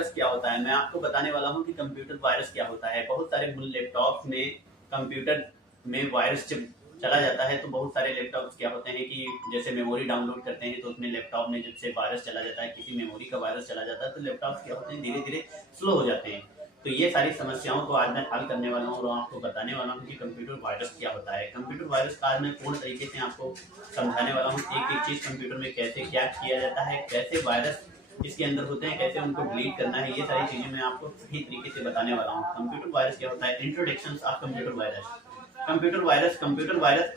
Virus क्या होता है, मैं आपको बताने वाला हूं कि कंप्यूटर वायरस क्या होता है। बहुत सारे लैपटॉप में कंप्यूटर में वायरस जब चला जाता है तो बहुत सारे लैपटॉप्स क्या होते हैं कि जैसे मेमोरी डाउनलोड करते हैं तो उसमें लैपटॉप में जब से वायरस चला जाता है, किसी मेमोरी का वायरस चला जाता है तो लैपटॉप्स क्या होते हैं धीरे धीरे स्लो हो जाते हैं। तो ये सारी समस्याओं को आज मैं हल करने वाला हूँ और आपको बताने वाला हूँ कि कंप्यूटर वायरस क्या होता है। कंप्यूटर वायरस का आज मैं पूर्ण तरीके से आपको समझाने वाला हूँ, एक एक चीज कंप्यूटर में कैसे क्या किया जाता है, कैसे वायरस इसके अंदर होते हैं, कैसे उनको डिलीट करना है, ये सारी चीजें मैं आपको सही तरीके से बताने वाला हूँ। कंप्यूटर वायरस क्या होता है, introduction of computer virus. Computer virus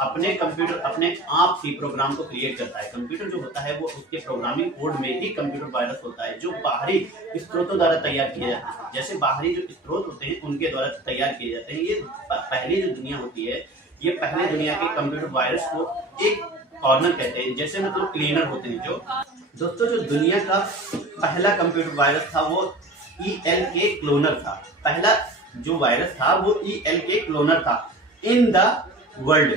अपने कंप्यूटर अपने आप ही प्रोग्राम को क्रिएट करता है। कंप्यूटर जो होता है वो उसके प्रोग्रामिंग कोड में ही कंप्यूटर वायरस होता है, जो बाहरी स्रोतों द्वारा तैयार किए जाते हैं। जैसे बाहरी जो स्रोत होते हैं उनके द्वारा तैयार किए जाते हैं। ये पहली जो दुनिया होती है, ये पहले दुनिया के कंप्यूटर वायरस को एक कॉर्नर कहते हैं, जैसे मतलब क्लीनर होते हैं। जो दोस्तों जो दुनिया का पहला कंप्यूटर वायरस था वो ELK क्लोनर था। पहला जो वायरस था वो ELK क्लोनर था इन द वर्ल्ड।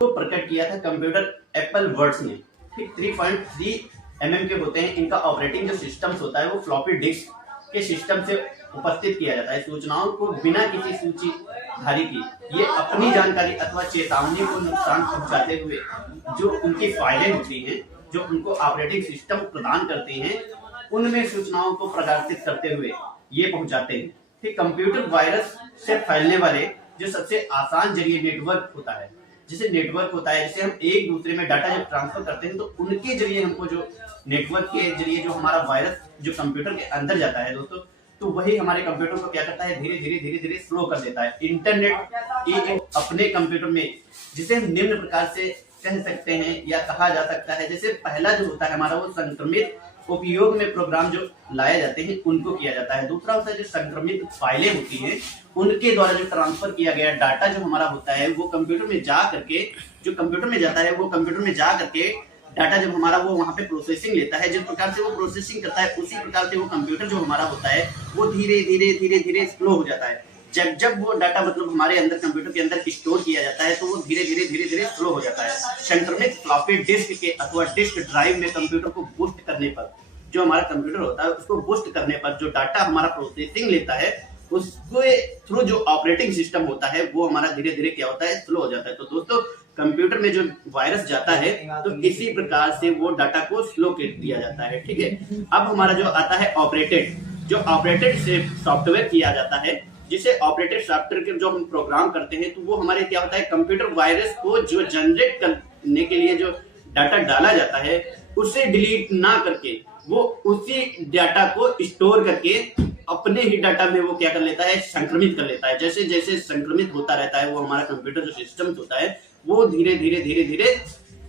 तो प्रकट किया था कंप्यूटर एप्पल वर्ड्स ने। 3.3 mm के होते हैं। इनका ऑपरेटिंग जो सिस्टम्स होता है वो फ्लॉपी डिस्क के सिस्टम से उपस्थित किया जाता है। सूचनाओं को बिना किसी सूचीधारी की ये अपनी जानकारी अथवा चेतावनी को नुकसान पहुंचाते हुए जो उनकी फाइलें होती हैं, जो उनको ऑपरेटिंग सिस्टम प्रदान करते हैं, उनमें सूचनाओं को प्रकाशित करते हुए ये पहुंचाते हैं। ठीक, कंप्यूटर वायरस से फैलने वाले जो सबसे आसान जरिए नेटवर्क होता है। जैसे नेटवर्क होता है, जैसे हम एक दूसरे में डाटा जब ट्रांसफर करते हैं तो उनके जरिए हमको जो नेटवर्क के जरिए जो हमारा वायरस जो कंप्यूटर के अंदर जाता है दोस्तों, तो वही हमारे कंप्यूटर को क्या करता है, धीरे धीरे स्लो कर देता है। इंटरनेट एक अपने कंप्यूटर में जिसे हम निम्न प्रकार से कह सकते हैं या कहा जा सकता है। जैसे पहला जो होता है हमारा वो संक्रमित उपयोग में प्रोग्राम जो लाए जाते हैं उनको किया जाता है। दूसरा होता है जो संक्रमित फाइलें होती हैं उनके द्वारा जो ट्रांसफर किया गया डाटा जो हमारा होता है वो कंप्यूटर में जा करके जो कंप्यूटर में जाता है वो कंप्यूटर में जा करके डाटा जब हमारा वो वहाँ पे प्रोसेसिंग लेता है, जिस प्रकार से वो प्रोसेसिंग करता है उसी प्रकार से वो कंप्यूटर जो हमारा होता है वो धीरे धीरे स्लो हो जाता है। जब वो डाटा मतलब हमारे अंदर कंप्यूटर के अंदर स्टोर किया जाता है तो वो धीरे धीरे स्लो हो जाता है। संक्रमित फ्लॉपी डिस्क के अथवा डिस्क ड्राइव में कंप्यूटर को बूस्ट करने पर जो हमारा कंप्यूटर होता है उसको बूस्ट करने पर जो डाटा हमारा प्रोसेसिंग लेता है उसके थ्रू जो ऑपरेटिंग सिस्टम होता है वो हमारा धीरे धीरे क्या होता है, स्लो हो जाता है। तो दोस्तों कंप्यूटर में जो वायरस जाता है तो इसी प्रकार से वो डाटा को स्लो कर दिया जाता है। ठीक है, अब हमारा जो आता है जो ऑपरेटेड से सॉफ्टवेयर किया जाता है, जिसे ऑपरेटेड सॉफ्टवेयर के जो हम प्रोग्राम करते हैं तो वो हमारे क्या होता है, कंप्यूटर वायरस को जो जनरेट करने के लिए जो डाटा डाला जाता है उसे डिलीट ना करके वो उसी डाटा को स्टोर करके अपने ही डाटा में वो क्या कर लेता है, संक्रमित कर लेता है। जैसे जैसे संक्रमित होता रहता है वो हमारा कंप्यूटर जो सिस्टम होता है वो धीरे धीरे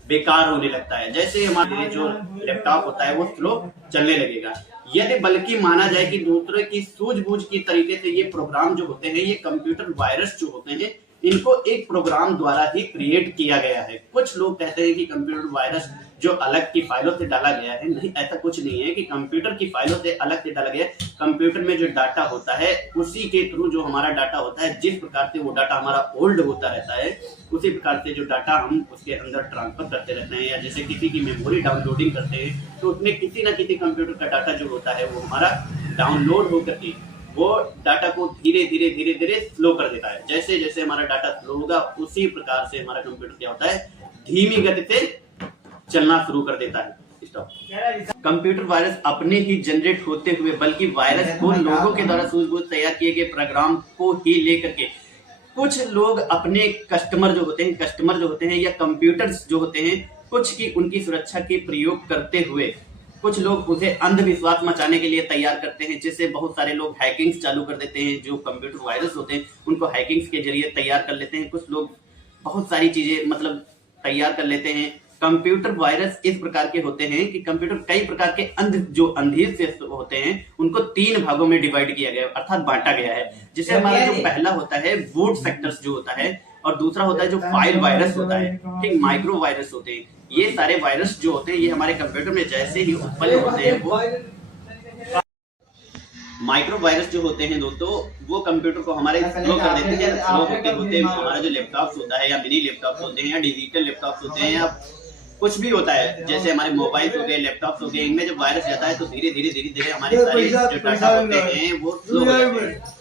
बेकार होने लगता है। जैसे हमारे जो लैपटॉप होता है वो स्लो चलने लगेगा। यदि बल्कि माना जाए कि दूसरे की सूझबूझ की तरीके से ये प्रोग्राम जो होते हैं, ये कंप्यूटर वायरस जो होते हैं, इनको एक प्रोग्राम द्वारा ही क्रिएट किया गया है। कुछ लोग कहते हैं कि कंप्यूटर वायरस जो अलग की फाइलों से डाला गया है, नहीं, ऐसा कुछ नहीं है कि कंप्यूटर की फाइलों से अलग से डाला गया है। कंप्यूटर में जो डाटा होता है उसी के थ्रू जो हमारा डाटा होता है, जिस प्रकार से वो डाटा हमारा ओल्ड होता रहता है उसी प्रकार से जो डाटा हम उसके अंदर ट्रांसफर करते रहते हैं। या जैसे किसी की मेमोरी डाउनलोडिंग करते हैं तो उसमें किसी न किसी कंप्यूटर का डाटा जो होता है वो हमारा डाउनलोड होकर के वो डाटा को धीरे धीरे स्लो कर देता है। जैसे जैसे हमारा डाटा स्लो होगा उसी प्रकार से हमारा कंप्यूटर क्या होता है, धीमी गति से चलना शुरू कर देता है। कंप्यूटर वायरस अपने ही जनरेट होते हुए बल्कि वायरस को लोगों के द्वारा सूझबूझ तैयार किए गए प्रोग्राम को ही लेकर के कुछ लोग अपने कस्टमर जो होते हैं या कंप्यूटर्स जो होते हैं कुछ की उनकी सुरक्षा के प्रयोग करते हुए कुछ लोग उसे अंधविश्वास मचाने के लिए तैयार करते हैं, जिससे बहुत सारे लोग हैकिंग्स चालू कर देते हैं। जो कंप्यूटर वायरस होते हैं उनको हैकिंग्स के जरिए तैयार कर लेते हैं। कुछ लोग बहुत सारी चीजें मतलब तैयार कर लेते हैं। कंप्यूटर वायरस इस प्रकार के होते हैं कि कंप्यूटर कई प्रकार के अंधीर से होते हैं, उनको 3 भागों में डिवाइड किया गया अर्थात बांटा गया है। जैसे हमारा जो पहला होता है बूट सेक्टर्स जो होता है, और दूसरा होता है जो फाइल वायरस होता है, ठीक, माइक्रो वायरस होते हैं। ये सारे वायरस जो होते हैं ये हमारे कंप्यूटर में जैसे ही उत्पन्न होते हैं वो माइक्रो वायरस जो होते हैं दोस्तों वो कंप्यूटर को हमारे स्लो कर देते हैं। स्लो होते हमारा जो लैपटॉप्स होता है या मिनी लैपटॉप्स होते हैं या डिजिटल लैपटॉप्स होते हैं या कुछ भी होता है, जैसे हमारे मोबाइल हो गए, लैपटॉप हो गए, इनमें जब वायरस जाता है तो धीरे धीरे हमारे सारे जो डाटा होते हैं वो स्लो हो जाते हैं।